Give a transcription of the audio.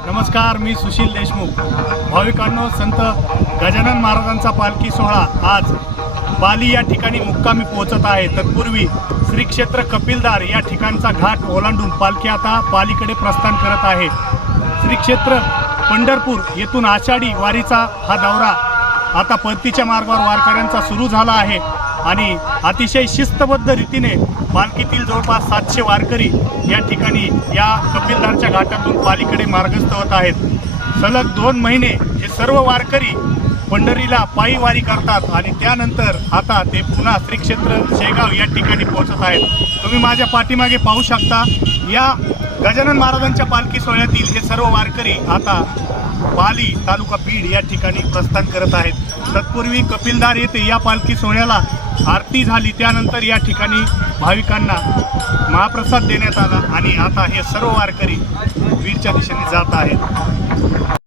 नमस्कार, मी सुशील देशमुख। भाविकांनो, संत गजानन महाराजांचा पालखी सोहळा आज बाली या ठिकाणी मुक्कामी पोहोचत आहे। तत्पूर्वी श्री क्षेत्र कपिलदार या ठिकाणचा घाट ओलांडून पालखी आता बालीकडे प्रस्थान करत आहे। श्री क्षेत्र पंढरपूर येथून आषाढी वारीचा हा दौरा आता परतीच्या मार्गावर वारकऱ्यांचा सुरू झाला आहे आणि अतिशय शिस्तबद्ध रीतीने पालखीतील जवळपास 700 वारकरी या ठिकाणी या कपिलदारच्या घाटातून पालीकडे मार्गस्थ होत आहेत। सलग 2 महिने हे सर्व वारकरी पंढरीला पायी वारी करतात आणि त्यानंतर आता ते पुन्हा श्री क्षेत्र शेगाव या ठिकाणी पोहोचत आहेत। तुम्ही माझ्या पाठीमागे पाहू शकता, या गजानन महाराजांच्या पालखी सोहळ्यातील हे सर्व वारकरी आता बाली तालुका बीड या ठिकाणी प्रस्थान करत आहेत। तत्पूर्वी कपिलदार येथे या पालखी सोहळ्याला आरती झाली, त्यानंतर या ठिकाणी भाविकांना महाप्रसाद देण्यात आला आणि आता हे सर्व वारकरी बीडच्या दिशेने जात आहेत।